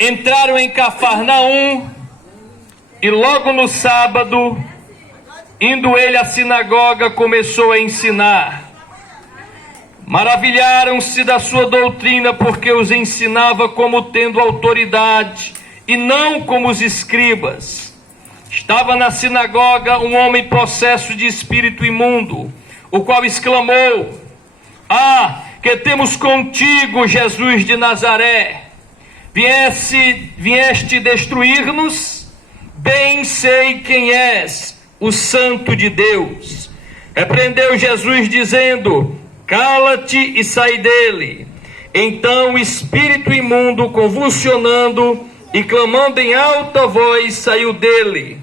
entraram em Cafarnaum, e logo no sábado, indo ele à sinagoga, começou a ensinar. Maravilharam-se da sua doutrina, porque os ensinava como tendo autoridade, e não como os escribas. Estava na sinagoga um homem possesso de espírito imundo, o qual exclamou: "Ah, que temos contigo, Jesus de Nazaré! Vieste destruir-nos? Bem sei quem és, o Santo de Deus." Repreendeu Jesus, dizendo: "Cala-te e sai dele." Então o espírito imundo, convulsionando e clamando em alta voz, saiu dele.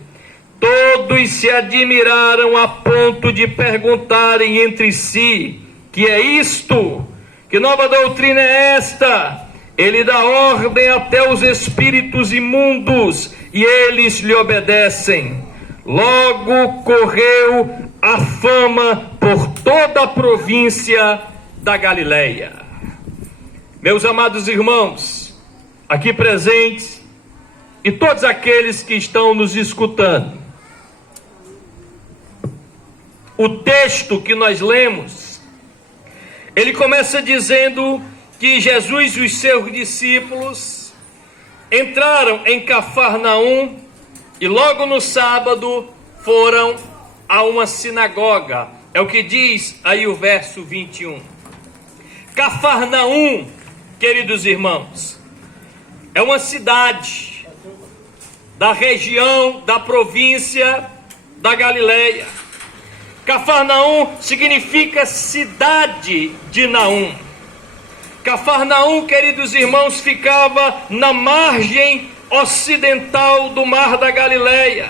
Todos se admiraram a ponto de perguntarem entre si: "Que é isto? Que nova doutrina é esta? Ele dá ordem até os espíritos imundos, e eles lhe obedecem." Logo correu a fama por toda a província da Galileia. Meus amados irmãos, aqui presentes, e todos aqueles que estão nos escutando, o texto que nós lemos, ele começa dizendo que Jesus e os seus discípulos entraram em Cafarnaum e logo no sábado foram a uma sinagoga. É o que diz aí o verso 21. Cafarnaum, queridos irmãos, é uma cidade da região, da província da Galileia. Cafarnaum significa cidade de Naum. Cafarnaum, queridos irmãos, ficava na margem ocidental do Mar da Galileia.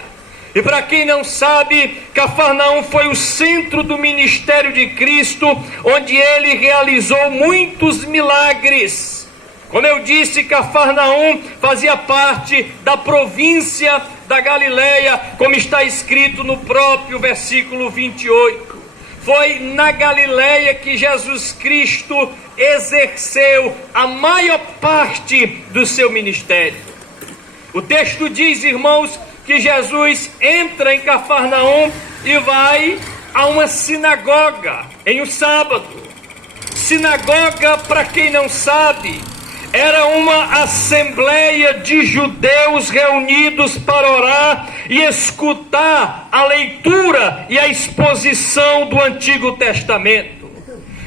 E para quem não sabe, Cafarnaum foi o centro do ministério de Cristo, onde ele realizou muitos milagres. Como eu disse, Cafarnaum fazia parte da província da Galileia, como está escrito no próprio versículo 28. Foi na Galileia que Jesus Cristo exerceu a maior parte do seu ministério. O texto diz, irmãos, que Jesus entra em Cafarnaum e vai a uma sinagoga em um sábado. Sinagoga, para quem não sabe, era uma assembleia de judeus reunidos para orar e escutar a leitura e a exposição do Antigo Testamento.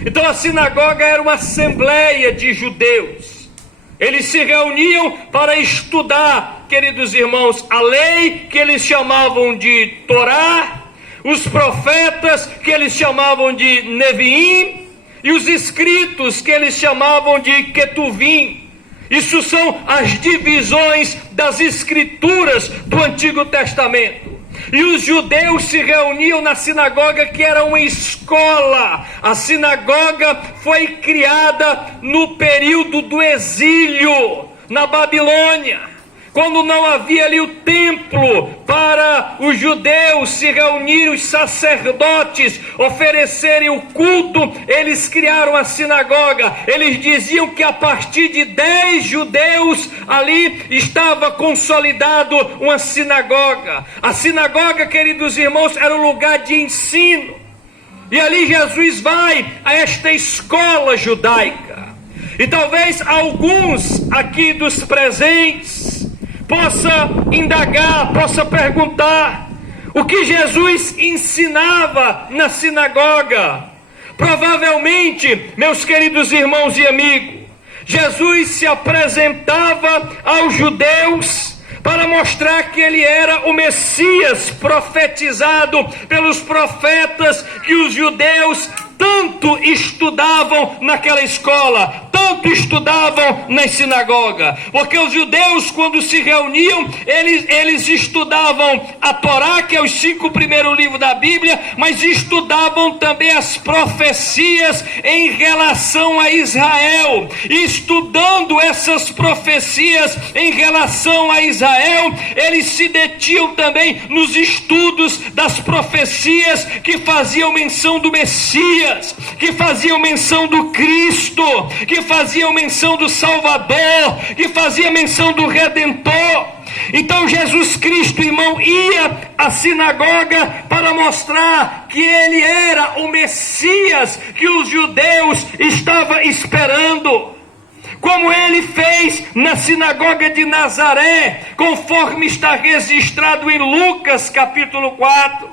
Então a sinagoga era uma assembleia de judeus. Eles se reuniam para estudar, queridos irmãos, a lei que eles chamavam de Torá, os profetas que eles chamavam de Neviim, e os escritos que eles chamavam de Ketuvim. Isso são as divisões das escrituras do Antigo Testamento. E os judeus se reuniam na sinagoga, que era uma escola. A sinagoga foi criada no período do exílio na Babilônia, quando não havia ali o templo para os judeus se reunirem, os sacerdotes oferecerem o culto. Eles criaram a sinagoga. Eles diziam que a partir de 10 judeus ali estava consolidado uma sinagoga. A sinagoga, queridos irmãos, era um lugar de ensino. E ali Jesus vai a esta escola judaica. E talvez alguns aqui dos presentes possa indagar, possa perguntar: o que Jesus ensinava na sinagoga? Provavelmente, meus queridos irmãos e amigos, Jesus se apresentava aos judeus para mostrar que ele era o Messias profetizado pelos profetas, que os judeus tanto estudavam naquela escola, tanto estudavam na sinagoga. Porque os judeus, quando se reuniam, eles estudavam a Torá, que é os 5 primeiros livros da Bíblia, mas estudavam também as profecias em relação a Israel. E estudando essas profecias em relação a Israel, eles se detinham também nos estudos das profecias que faziam menção do Messias. Messias, que faziam menção do Cristo, que faziam menção do Salvador, que faziam menção do Redentor. Então Jesus Cristo, irmão, ia à sinagoga para mostrar que ele era o Messias que os judeus estavam esperando, como ele fez na sinagoga de Nazaré, conforme está registrado em Lucas capítulo 4.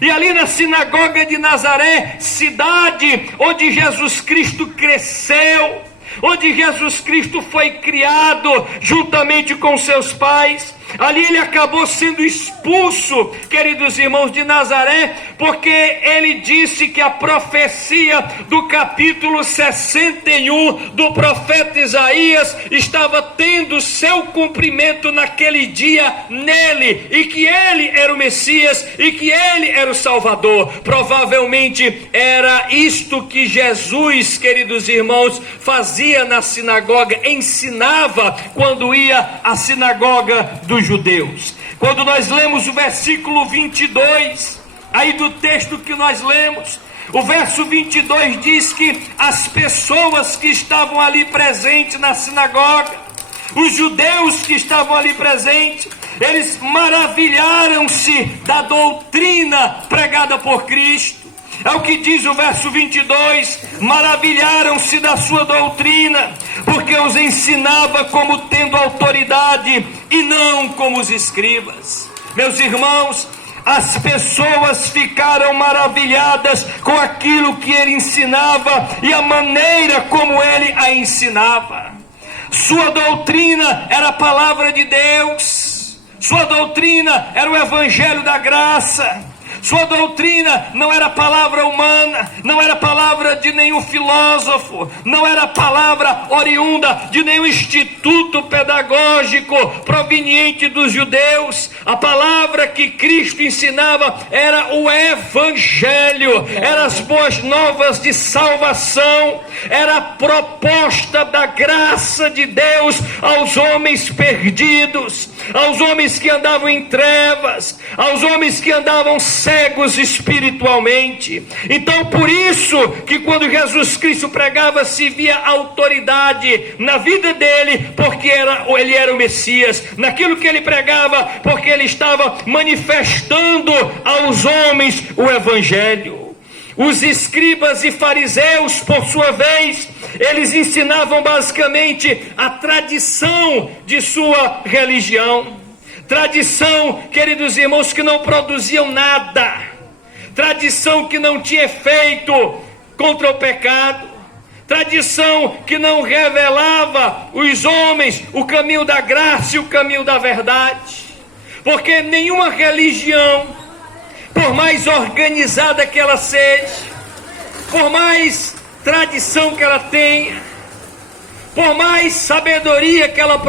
E ali na sinagoga de Nazaré, cidade onde Jesus Cristo cresceu, onde Jesus Cristo foi criado juntamente com seus pais, ali ele acabou sendo expulso, queridos irmãos, de Nazaré, porque ele disse que a profecia do capítulo 61 do profeta Isaías estava tendo seu cumprimento naquele dia nele, e que ele era o Messias, e que ele era o Salvador. Provavelmente era isto que Jesus, queridos irmãos, fazia na sinagoga, ensinava quando ia à sinagoga dos judeus. Quando nós lemos o versículo 22, aí do texto que nós lemos, o verso 22 diz que as pessoas que estavam ali presentes na sinagoga, os judeus que estavam ali presentes, eles maravilharam-se da doutrina pregada por Cristo. É o que diz o verso 22, maravilharam-se da sua doutrina, porque os ensinava como tendo autoridade e não como os escribas. Meus irmãos, as pessoas ficaram maravilhadas com aquilo que ele ensinava e a maneira como ele a ensinava. Sua doutrina era a palavra de Deus, sua doutrina era o evangelho da graça. Sua doutrina não era palavra humana, não era palavra de nenhum filósofo, não era palavra oriunda de nenhum instituto pedagógico proveniente dos judeus. A palavra que Cristo ensinava era o Evangelho, eram as boas novas de salvação, era a proposta da graça de Deus aos homens perdidos, aos homens que andavam em trevas, aos homens que andavam cegos espiritualmente. Então, por isso que quando Jesus Cristo pregava, se via autoridade na vida dele, porque ele era o Messias, naquilo que ele pregava, porque ele estava manifestando aos homens o Evangelho. Os escribas e fariseus, por sua vez, eles ensinavam basicamente a tradição de sua religião. Tradição, queridos irmãos, que não produziam nada. Tradição que não tinha efeito contra o pecado. Tradição que não revelava os homens o caminho da graça e o caminho da verdade. Porque nenhuma religião, por mais organizada que ela seja, por mais tradição que ela tenha, por mais sabedoria que ela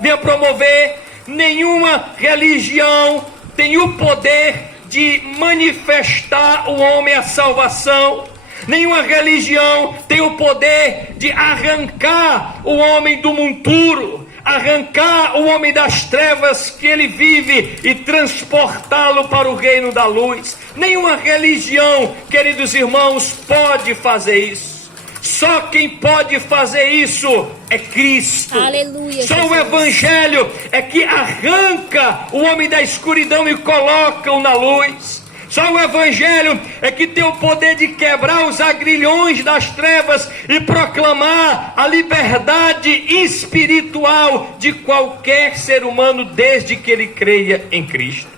venha promover, nenhuma religião tem o poder de manifestar o homem à salvação. Nenhuma religião tem o poder de arrancar o homem do monturo, arrancar o homem das trevas que ele vive e transportá-lo para o reino da luz. Nenhuma religião, queridos irmãos, pode fazer isso. Só quem pode fazer isso é Cristo. Aleluia. Só o Evangelho é que arranca o homem da escuridão e coloca-o na luz. Só o Evangelho é que tem o poder de quebrar os agrilhões das trevas e proclamar a liberdade espiritual de qualquer ser humano, desde que ele creia em Cristo.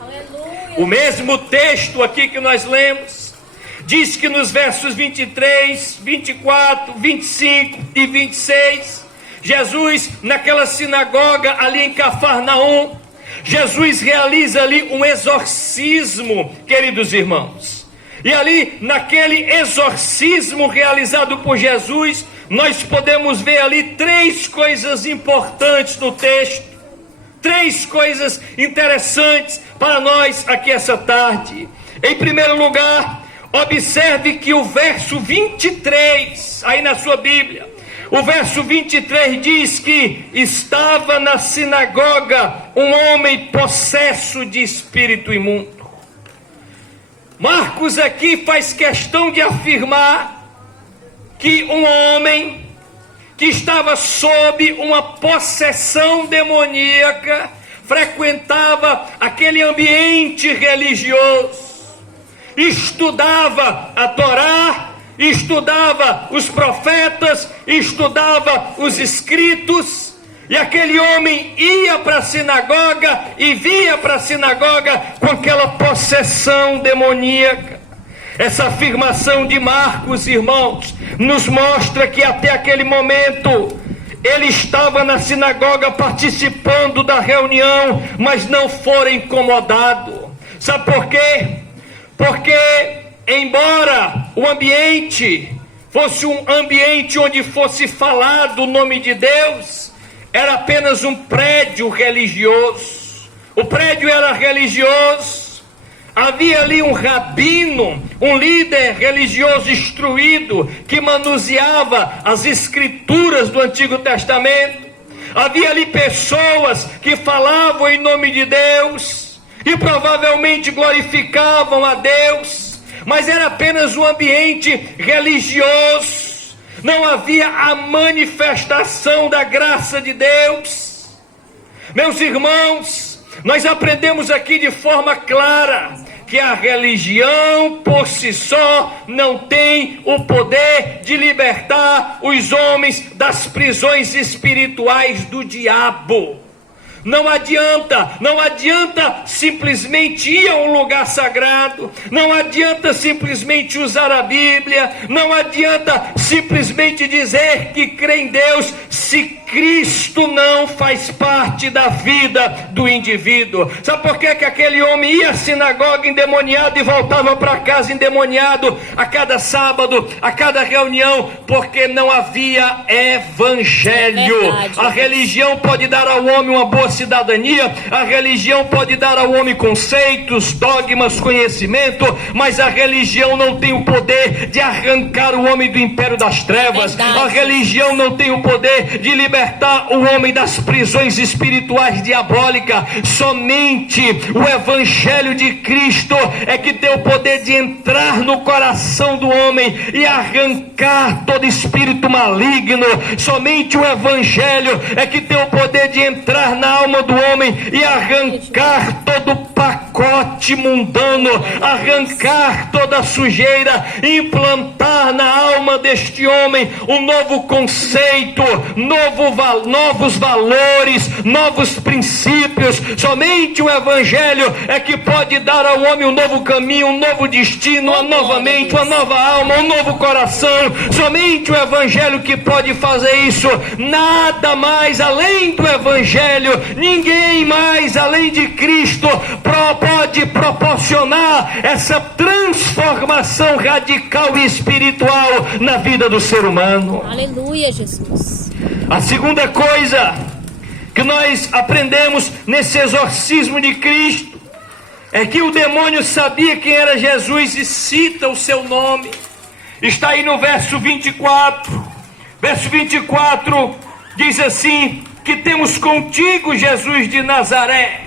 Aleluia. O mesmo texto aqui que nós lemos diz que nos versos 23, 24, 25 e 26, Jesus, naquela sinagoga ali em Cafarnaum, Jesus realiza ali um exorcismo, queridos irmãos. E ali, naquele exorcismo realizado por Jesus, nós podemos ver ali três coisas importantes no texto. Três coisas interessantes para nós aqui essa tarde. Em primeiro lugar, observe que o verso 23, aí na sua Bíblia, o verso 23 diz que estava na sinagoga um homem possesso de espírito imundo. Marcos aqui faz questão de afirmar que um homem que estava sob uma possessão demoníaca frequentava aquele ambiente religioso, estudava a Torá, estudava os profetas, estudava os escritos, e aquele homem ia para a sinagoga e via para a sinagoga com aquela possessão demoníaca. Essa afirmação de Marcos, irmãos, nos mostra que até aquele momento ele estava na sinagoga participando da reunião, mas não fora incomodado. Sabe por quê? Porque embora o ambiente fosse um ambiente onde fosse falado o nome de Deus, era apenas um prédio religioso. O prédio era religioso. Havia ali um rabino, um líder religioso instruído, que manuseava as escrituras do Antigo Testamento. Havia ali pessoas que falavam em nome de Deus e provavelmente glorificavam a Deus, mas era apenas um ambiente religioso. Não havia a manifestação da graça de Deus. Meus irmãos, nós aprendemos aqui de forma clara que a religião por si só não tem o poder de libertar os homens das prisões espirituais do diabo. Não adianta simplesmente ir a um lugar sagrado, não adianta simplesmente usar a Bíblia, não adianta simplesmente dizer que crê em Deus, se Cristo não faz parte da vida do indivíduo. Sabe por que aquele homem ia à sinagoga endemoniado e voltava para casa endemoniado a cada sábado, a cada reunião? Porque não havia evangelho. A religião pode dar ao homem uma boa cidadania, a religião pode dar ao homem conceitos, dogmas, conhecimento, mas a religião não tem o poder de arrancar o homem do império das trevas. A religião não tem o poder de libertar o homem das prisões espirituais diabólicas. Somente o evangelho de Cristo é que tem o poder de entrar no coração do homem e arrancar todo espírito maligno. Somente o evangelho é que tem o poder de entrar na alma do homem e arrancar todo o pacote mundano, arrancar toda a sujeira, implantar na alma deste homem um novo conceito, novos valores, novos princípios. Somente o evangelho é que pode dar ao homem um novo caminho, um novo destino, uma nova mente, uma nova alma, um novo coração. Somente o evangelho que pode fazer isso. Nada mais além do evangelho, ninguém mais além de Cristo pode proporcionar essa transformação radical e espiritual na vida do ser humano. Aleluia, Jesus. A segunda coisa que nós aprendemos nesse exorcismo de Cristo é que o demônio sabia quem era Jesus e cita o seu nome. Está aí no verso 24. Verso 24 diz assim: que temos contigo, Jesus de Nazaré.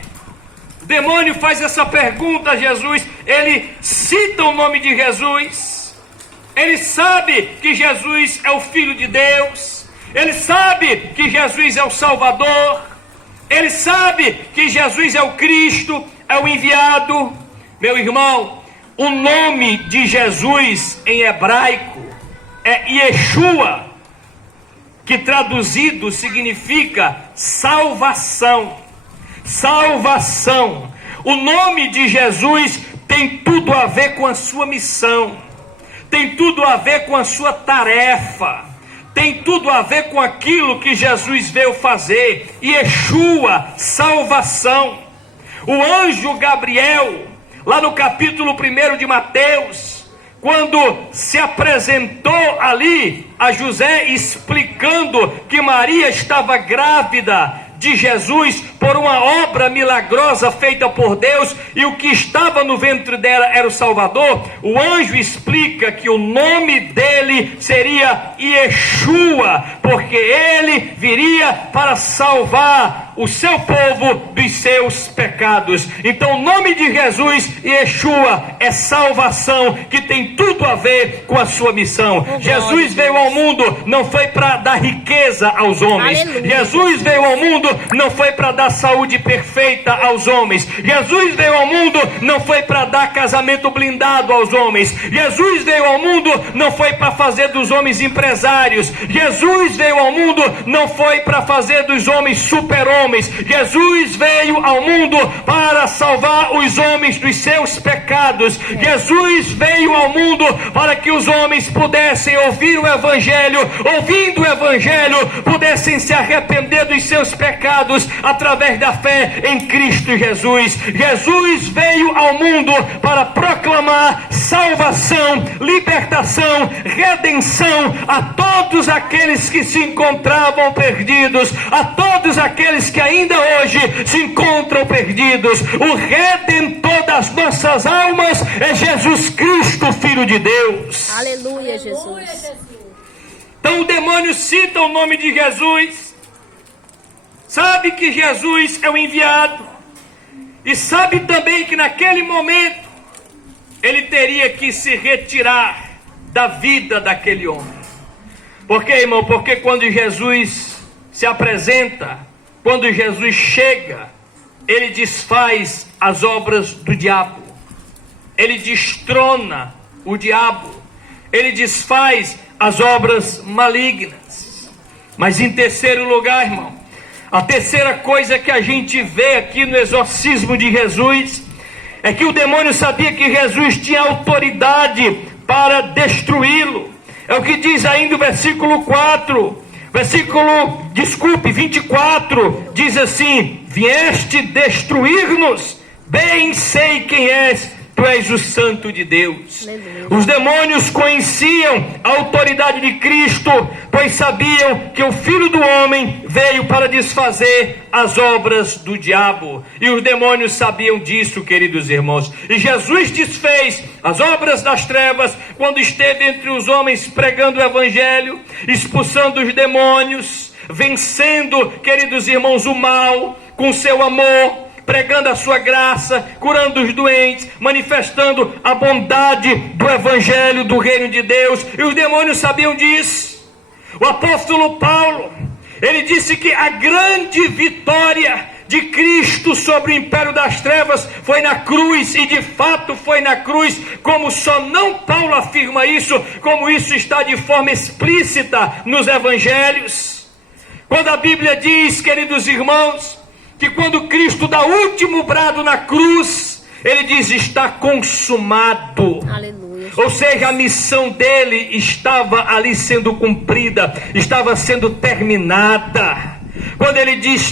O demônio faz essa pergunta a Jesus, ele cita o nome de Jesus, ele sabe que Jesus é o Filho de Deus, ele sabe que Jesus é o Salvador, ele sabe que Jesus é o Cristo, é o enviado. Meu irmão, o nome de Jesus em hebraico é Yeshua, que traduzido significa salvação. Salvação. O nome de Jesus tem tudo a ver com a sua missão, tem tudo a ver com a sua tarefa, tem tudo a ver com aquilo que Jesus veio fazer. Yeshua, salvação. O anjo Gabriel, lá no capítulo 1 de Mateus, quando se apresentou ali a José, explicando que Maria estava grávida de Jesus por uma obra milagrosa feita por Deus, e o que estava no ventre dela era o Salvador, o anjo explica que o nome dele seria Yeshua, porque ele viria para salvar o seu povo dos seus pecados. Então o nome de Jesus, Yeshua, é salvação, que tem tudo a ver com a sua missão. Jesus veio ao mundo, não foi para dar riqueza aos homens. Aleluia. Jesus veio ao mundo, não foi para dar saúde perfeita aos homens. Jesus veio ao mundo, não foi para dar casamento blindado aos homens. Jesus veio ao mundo, não foi para fazer dos homens empresários. Jesus veio ao mundo, não foi para fazer dos homens super-homens. Jesus veio ao mundo para salvar os homens dos seus pecados. Jesus veio ao mundo para que os homens pudessem ouvir o Evangelho, ouvindo o Evangelho, pudessem se arrepender dos seus pecados através da fé em Cristo Jesus. Jesus veio ao mundo para proclamar salvação, libertação, redenção a todos aqueles que se encontravam perdidos, a todos aqueles que ainda hoje se encontram perdidos. O Redentor das nossas almas é Jesus Cristo, Filho de Deus. Aleluia, Jesus. Então o demônio cita o nome de Jesus, sabe que Jesus é o enviado, e sabe também que naquele momento ele teria que se retirar da vida daquele homem. Por quê, irmão? Porque quando Jesus se apresenta, quando Jesus chega, ele desfaz as obras do diabo, ele destrona o diabo, ele desfaz as obras malignas. Mas em terceiro lugar, irmão, a terceira coisa que a gente vê aqui no exorcismo de Jesus é que o demônio sabia que Jesus tinha autoridade para destruí-lo. É o que diz ainda o versículo 24, diz assim: vieste destruir-nos, bem sei quem és, tu és o Santo de Deus. Aleluia. Os demônios conheciam a autoridade de Cristo, pois sabiam que o Filho do Homem veio para desfazer as obras do diabo. E os demônios sabiam disso, queridos irmãos. E Jesus desfez as obras das trevas quando esteve entre os homens pregando o Evangelho, expulsando os demônios, vencendo, queridos irmãos, o mal com seu amor, pregando a sua graça, curando os doentes, manifestando a bondade do Evangelho do Reino de Deus. E os demônios sabiam disso. O apóstolo Paulo, ele disse que a grande vitória de Cristo sobre o império das trevas foi na cruz, e de fato foi na cruz, como só não Paulo afirma isso, como isso está de forma explícita nos Evangelhos. Quando a Bíblia diz, queridos irmãos, que quando Cristo dá o último brado na cruz, ele diz: está consumado. Aleluia. Ou seja, a missão dele estava ali sendo cumprida, estava sendo terminada. Quando ele diz